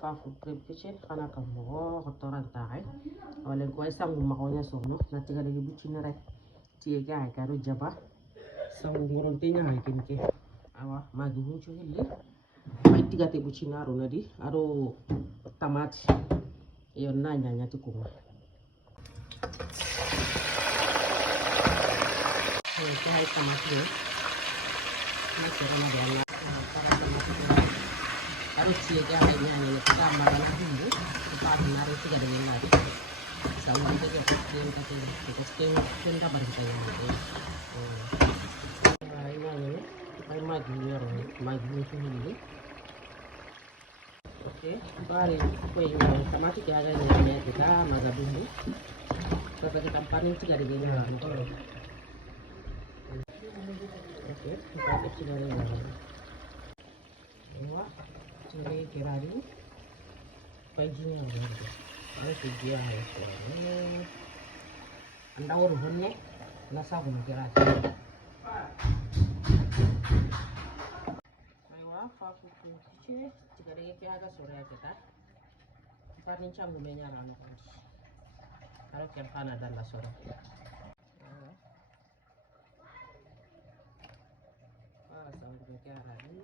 Fafou Crib Kitchen xana kam mo restaurant taxe wala ko ay sangu ma ko nya sono na tiga de bu ci ne rek ci gaay ka ro jaba sangu ngoron te nya kin ke awa magi hu ci hilli may tiga te bu ci naru na di aro tamate yo na nya nya ti ko ma ko hay tamate na ci rona de Allah para tamate harus siaga hanya ini kita makan dulu kita menaruh tiga dengan lagi sama kita juga kita steam kabar kita yang ini ini pakai maju ini oke bari kue sama tiga dengan kita makan dulu sampai kita panen tiga dengan oke kita tiga dengan wah Cari kirari bajunya berarti harus dia harus anda urusannya nasa pun kirari ayo Fafou Crib Kitchen jika dia kaya sore kita paling canggung menyala nak kalau kemana dan la sore sampai kirari